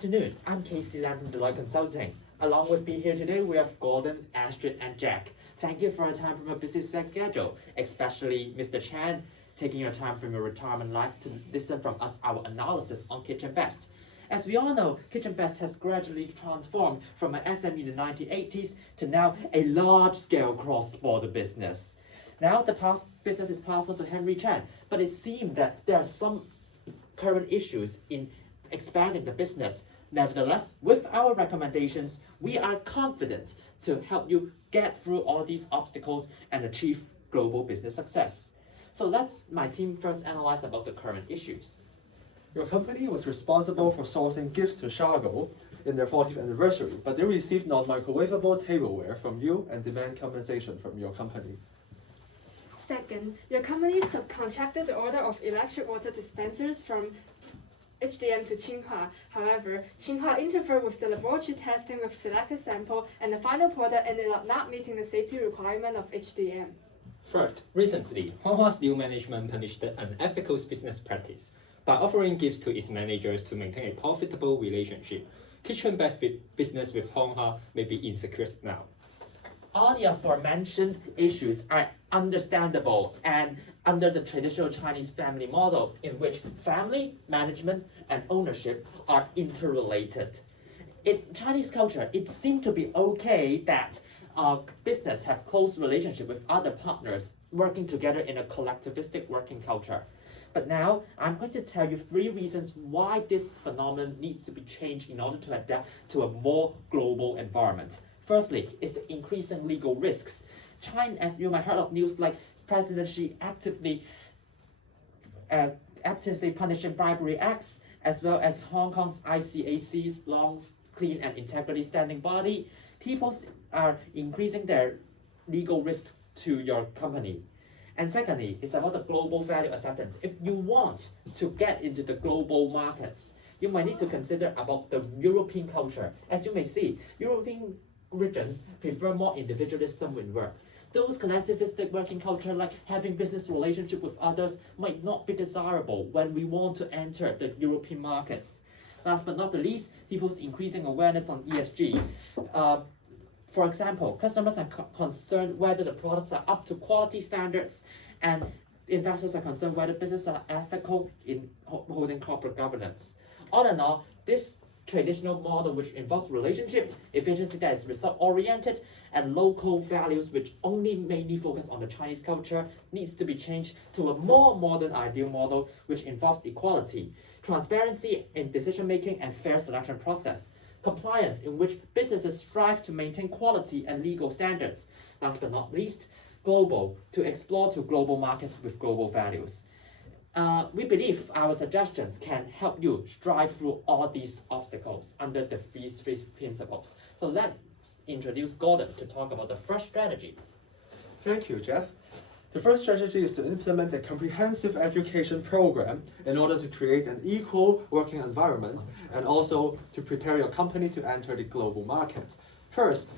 Afternoon, I'm Casey Lam from Deloitte Consulting. Along with me here today, we have Gordon, Astrid, and Jack. Thank you for your time from a busy schedule, especially Mr. Chan, taking your time from your retirement life to listen from us our analysis on Kitchen Best. As we all know, Kitchen Best has gradually transformed from an SME in the 1980s to now a large-scale cross-border business. Now the business is passed on to Henry Chan, but it seems that there are some current issues in expanding the business. Nevertheless, with our recommendations, we are confident to help you get through all these obstacles and achieve global business success. So let's my team first analyze about the current issues. Your company was responsible for sourcing gifts to Shargo in their 40th anniversary, but they received non-microwavable tableware from you and demand compensation from your company. Second, your company subcontracted the order of electric water dispensers from HDM to Tsinghua. However, Tsinghua interfered with the laboratory testing with selected sample, and the final product ended up not meeting the safety requirement of HDM. Third, recently, Huahua's new management punished an unethical business practice by offering gifts to its managers to maintain a profitable relationship. Kitchen Best business with Honghua may be insecure now. All the aforementioned issues are understandable and under the traditional Chinese family model in which family, management, and ownership are interrelated. In Chinese culture, it seemed to be okay that business have close relationship with other partners working together in a collectivistic working culture. But now, I'm going to tell you 3 reasons why this phenomenon needs to be changed in order to adapt to a more global environment. Firstly, is the increasing legal risks. China, as you might have heard of news like President Xi actively punishing bribery acts, as well as Hong Kong's ICAC's long, clean and integrity standing body. People are increasing their legal risks to your company. And secondly, it's about the global value acceptance. If you want to get into the global markets, you might need to consider about the European culture. As you may see, European regions prefer more individualism in work. Those collectivistic working culture, like having business relationship with others, might not be desirable when we want to enter the European markets. Last but not the least, people's increasing awareness on ESG. For example, customers are concerned whether the products are up to quality standards, and investors are concerned whether businesses are ethical in holding corporate governance. All in all, this traditional model which involves relationship, efficiency that is result-oriented, and local values which only mainly focus on the Chinese culture needs to be changed to a more modern ideal model which involves equality, transparency in decision-making and fair selection process, compliance in which businesses strive to maintain quality and legal standards. Last but not least, global, to explore to global markets with global values. We believe our suggestions can help you strive through all these obstacles under the three principles. So let's introduce Gordon to talk about the first strategy. Thank you, Jeff. The first strategy is to implement a comprehensive education program in order to create an equal working environment and also to prepare your company to enter the global market. First,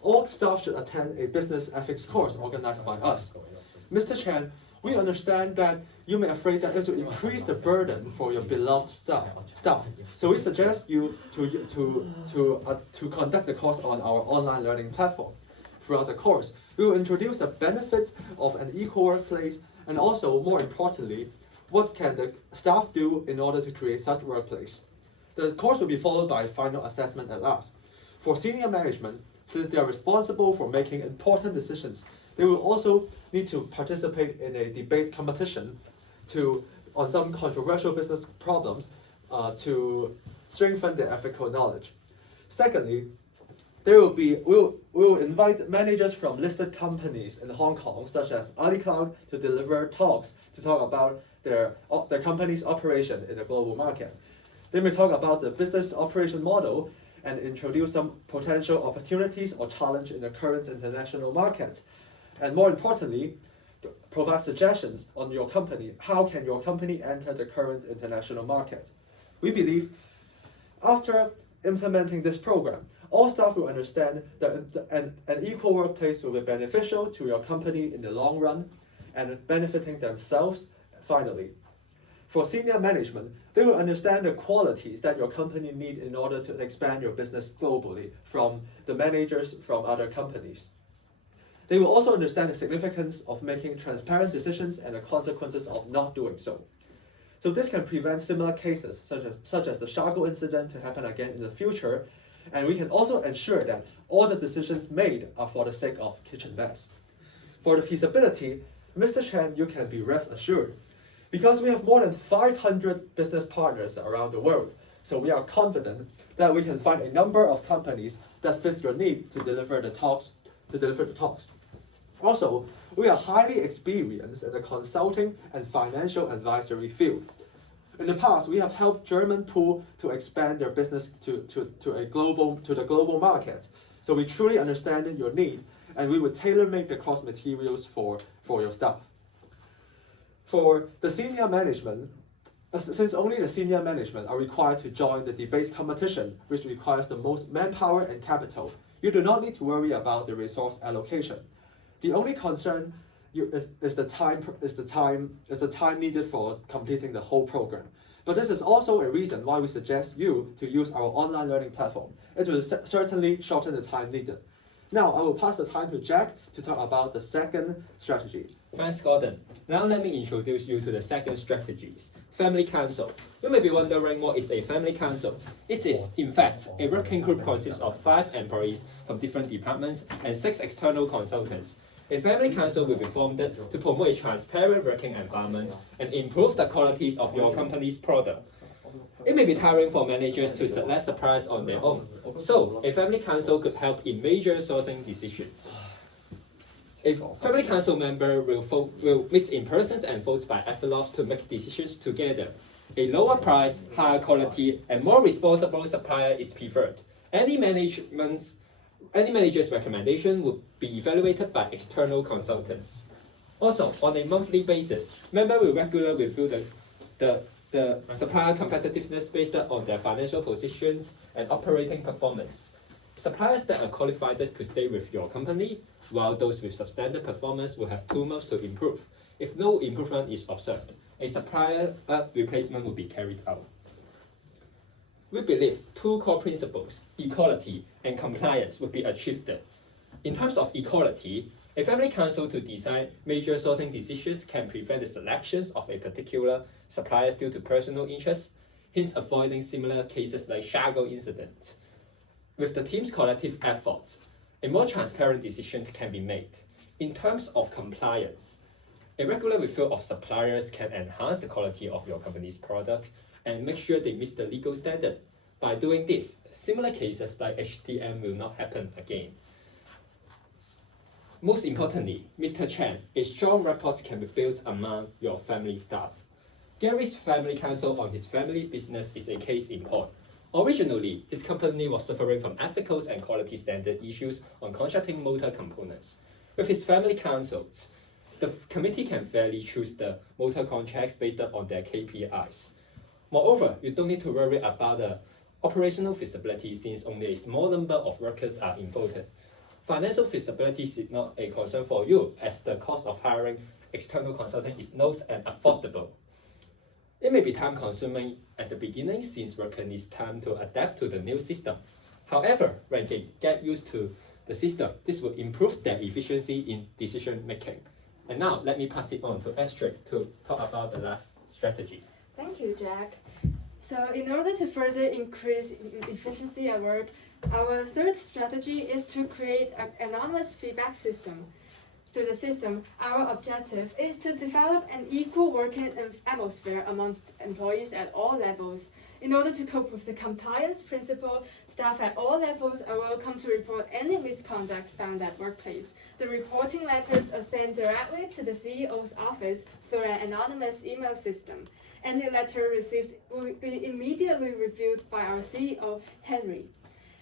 all staff should attend a business ethics course organized by us. Mr. Chen, we understand that you may be afraid that this will increase the burden for your beloved staff. So we suggest you to conduct the course on our online learning platform. Throughout the course, we will introduce the benefits of an equal workplace and also, more importantly, what can the staff do in order to create such workplace. The course will be followed by a final assessment at last. For senior management, since they are responsible for making important decisions, they will also need to participate in a debate competition on some controversial business problems to strengthen their ethical knowledge. Secondly, we'll invite managers from listed companies in Hong Kong, such as AliCloud, to deliver talks to talk about their company's operation in the global market. They may talk about the business operation model and introduce some potential opportunities or challenge in the current international market. And more importantly, provide suggestions on your company. How can your company enter the current international market? We believe after implementing this program, all staff will understand that an equal workplace will be beneficial to your company in the long run and benefiting themselves finally. For senior management, they will understand the qualities that your company need in order to expand your business globally from the managers from other companies. They will also understand the significance of making transparent decisions and the consequences of not doing so. So this can prevent similar cases, such as the Shargo incident, to happen again in the future, and we can also ensure that all the decisions made are for the sake of Kitchen Best. For the feasibility, Mr. Chen, you can be rest assured, because we have more than 500 business partners around the world, so we are confident that we can find a number of companies that fits your need to deliver the talks. Also, we are highly experienced in the consulting and financial advisory field. In the past, we have helped German pool to expand their business to the global market. So we truly understand your need, and we would tailor-make the course materials for your staff. For the senior management, since only the senior management are required to join the debate competition, which requires the most manpower and capital, you do not need to worry about the resource allocation. The only concern is the time needed for completing the whole program. But this is also a reason why we suggest you to use our online learning platform. It will certainly shorten the time needed. Now, I will pass the time to Jack to talk about the second strategy. Thanks, Gordon. Now let me introduce you to the second strategies, Family Council. You may be wondering what is a Family Council. It is, in fact, a working group consists of 5 employees from different departments and 6 external consultants. A Family Council will be formed to promote a transparent working environment and improve the qualities of your company's product. It may be tiring for managers to select suppliers on their own, so a Family Council could help in major sourcing decisions. A Family Council member will meet in person and vote by envelopes to make decisions together. A lower price, higher quality, and more responsible supplier is preferred. Any manager's recommendation would be evaluated by external consultants. Also, on a monthly basis, members will regularly review the supplier competitiveness based on their financial positions and operating performance. Suppliers that are qualified could stay with your company, while those with substandard performance will have 2 months to improve. If no improvement is observed, a supplier replacement will be carried out. We believe 2 core principles, equality and compliance, will be achieved. In terms of equality, a Family Council to decide major sourcing decisions can prevent the selections of a particular supplier due to personal interests, hence avoiding similar cases like Shargo incident. With the team's collective efforts, a more transparent decision can be made. In terms of compliance, a regular review of suppliers can enhance the quality of your company's product and make sure they meet the legal standard. By doing this, similar cases like HDM will not happen again. Most importantly, Mr. Chen, a strong rapport can be built among your family staff. Gary's Family Council on his family business is a case in point. Originally, his company was suffering from ethical and quality standard issues on contracting motor components. With his Family Councils, the committee can fairly choose the motor contracts based on their KPIs. Moreover, you don't need to worry about the operational feasibility since only a small number of workers are involved. Financial feasibility is not a concern for you as the cost of hiring external consultant is low and affordable. It may be time-consuming at the beginning since workers need time to adapt to the new system. However, when they get used to the system, this will improve their efficiency in decision-making. And now, let me pass it on to Astrid to talk about the last strategy. Thank you, Jack. So in order to further increase efficiency at work, our third strategy is to create an anonymous feedback system. Through the system, our objective is to develop an equal working atmosphere amongst employees at all levels. In order to cope with the compliance principle, staff at all levels are welcome to report any misconduct found at workplace. The reporting letters are sent directly to the CEO's office through an anonymous email system. Any letter received will be immediately reviewed by our CEO, Henry.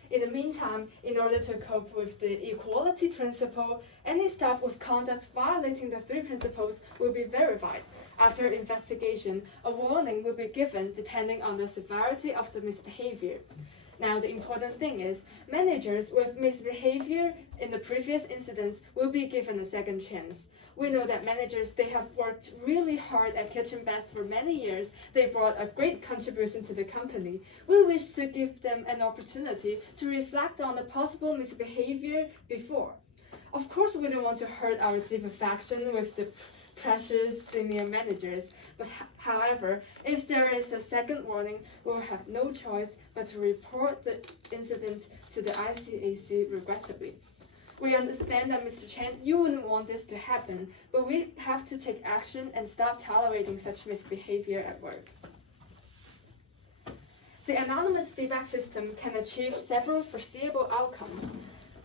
In the meantime, in order to cope with the equality principle, any staff with conduct violating the 3 principles will be verified. After investigation, a warning will be given depending on the severity of the misbehavior. Now, the important thing is, managers with misbehavior in the previous incidents will be given a second chance. We know that managers, they have worked really hard at Kitchen Best for many years. They brought a great contribution to the company. We wish to give them an opportunity to reflect on the possible misbehavior before. Of course, we don't want to hurt our deep affection with the precious senior managers, but however, if there is a second warning, we will have no choice but to report the incident to the ICAC regrettably. We understand that Mr. Chen, you wouldn't want this to happen, but we have to take action and stop tolerating such misbehavior at work. The anonymous feedback system can achieve several foreseeable outcomes.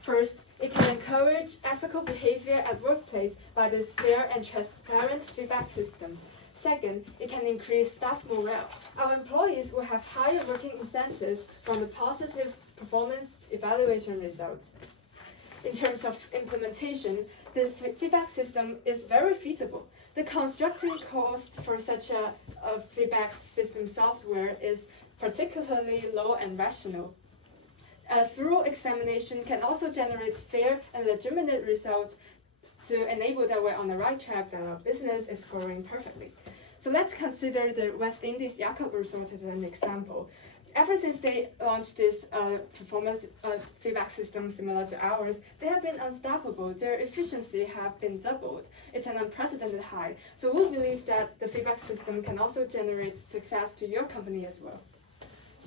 First, it can encourage ethical behavior at workplace by this fair and transparent feedback system. Second, it can increase staff morale. Our employees will have higher working incentives from the positive performance evaluation results. In terms of implementation, the feedback system is very feasible. The construction cost for such a feedback system software is particularly low and rational. A thorough examination can also generate fair and legitimate results to enable that we're on the right track, that our business is growing perfectly. So let's consider the West Indies Yakult Resort as an example. Ever since they launched this performance feedback system similar to ours, they have been unstoppable. Their efficiency have been doubled. It's an unprecedented high. So we believe that the feedback system can also generate success to your company as well.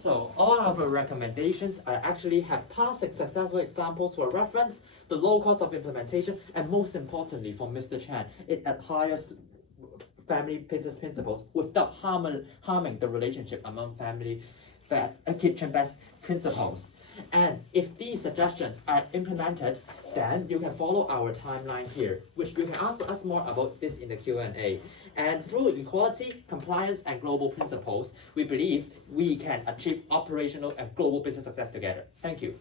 So all our recommendations are actually have past successful examples for reference, the low cost of implementation, and most importantly for Mr. Chan, it adheres family business principles without harming the relationship among family kitchen best principles. And if these suggestions are implemented, then you can follow our timeline here, which you can ask us more about this in the Q&A. And through equality, compliance, and global principles, we believe we can achieve operational and global business success together. Thank you.